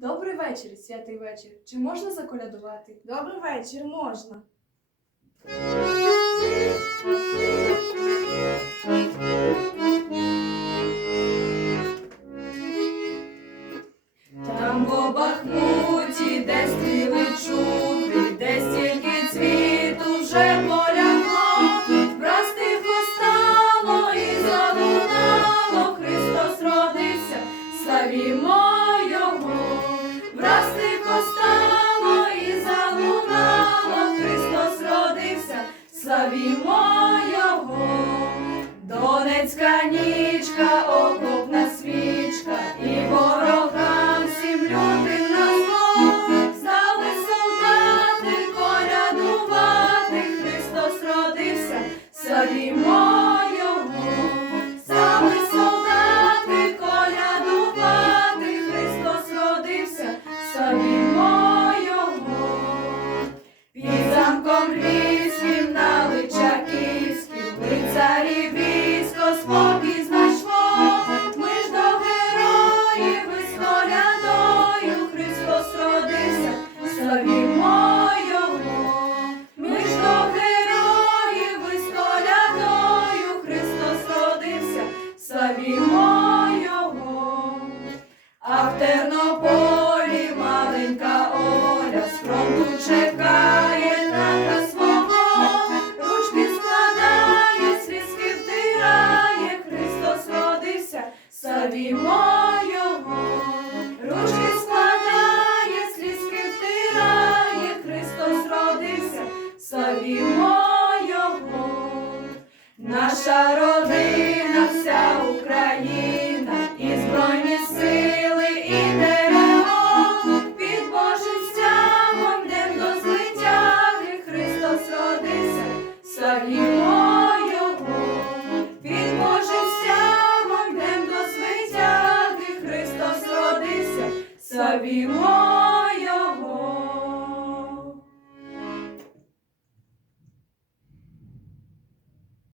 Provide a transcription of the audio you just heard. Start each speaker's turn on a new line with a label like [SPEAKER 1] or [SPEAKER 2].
[SPEAKER 1] Добрий вечір, святий вечір. Чи можна заколядувати?
[SPEAKER 2] Добрий вечір, можна.
[SPEAKER 1] Там по Бахмуті, де стріли чути, де стільки цвіту вже полягло, враз тихо стало і залунало, Христос родився, славімо тихо і залунало, Христос родився, славімо Його. Донецька нічка, окопна славімо Його. А в Тернополі маленька Оля з чекає на свого, ручки складає, слізки втирає, Христос родився, славімо Його, ручки складає, слізки втирає, Христос родився, славімо Його. Наша родина, завіла.